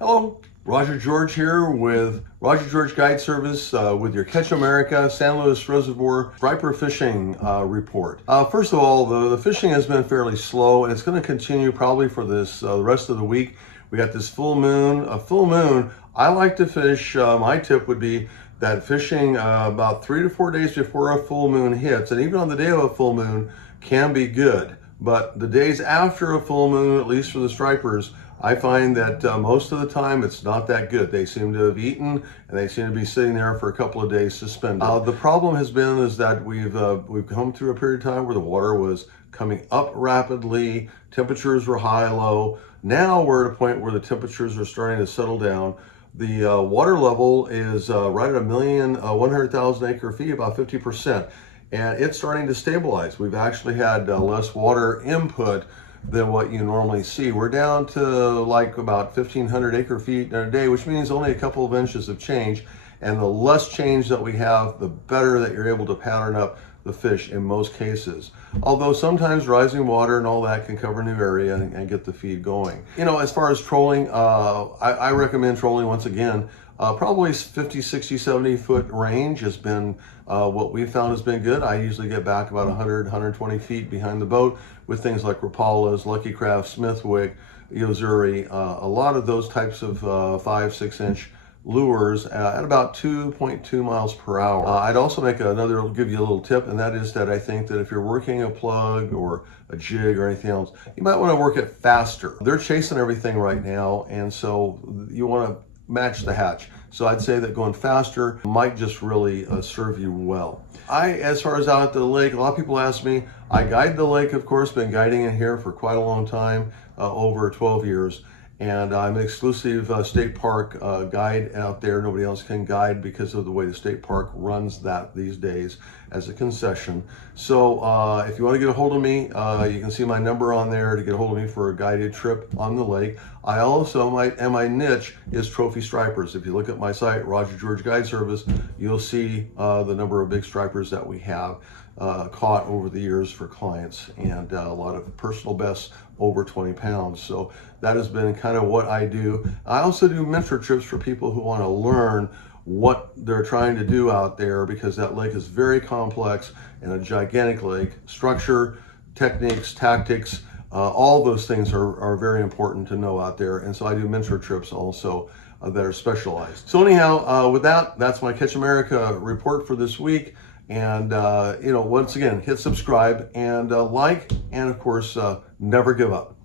Hello, Roger George here with Roger George Guide Service with your Catch America San Luis Reservoir striper fishing report. First of all, the fishing has been fairly slow and it's going to continue probably for this the rest of the week. We got this full moon. A full moon, I like to fish, my tip would be that fishing about 3 to 4 days before a full moon hits, and even on the day of a full moon can be good. But the days after a full moon, at least for the stripers, I find that most of the time it's not that good. They seem to have eaten and they seem to be sitting there for a couple of days suspended. The problem has been is that we've come through a period of time where the water was coming up rapidly, temperatures were high, low. Now we're at a point where the temperatures are starting to settle down. The water level is right at 1,100,000 acre-feet, about 50%, and it's starting to stabilize. We've actually had less water input than what you normally see. We're down to like about 1,500 acre-feet in a day, which means only a couple of inches of change. And the less change that we have, the better that you're able to pattern up the fish in most cases. Although sometimes rising water and all that can cover a new area and get the feed going. You know, as far as trolling, I recommend trolling once again. Probably 50, 60, 70 foot range has been what we've found has been good. I usually get back about 100, 120 feet behind the boat with things like Rapalas, Lucky Craft, Smithwicks, Yozuri, a lot of those types of 5, 6 inch lures at about 2.2 miles per hour. I'd also give you a little tip, and that is that I think that if you're working a plug or a jig or anything else, you might want to work it faster. They're chasing everything right now, and so you want to match the hatch. So I'd say that going faster might just really serve you well. As far as out at the lake, a lot of people ask me, I guide the lake, of course, been guiding it here for quite a long time, over 12 years. And I'm an exclusive state park guide out there. Nobody else can guide because of the way the state park runs that these days as a concession. So if you want to get a hold of me, you can see my number on there to get a hold of me for a guided trip on the lake. I also, my niche is trophy stripers. If you look at my site, Roger George Guide Service, you'll see the number of big stripers that we have caught over the years for clients, and a lot of personal bests over 20 pounds. So that has been kind of what I do. I also do mentor trips for people who want to learn what they're trying to do out there, because that lake is very complex and a gigantic lake. Structure, techniques, tactics, all those things are very important to know out there. And so I do mentor trips also that are specialized. So anyhow, with that, that's my Catch America report for this week. And you know, once again, hit subscribe and like, and of course, never give up.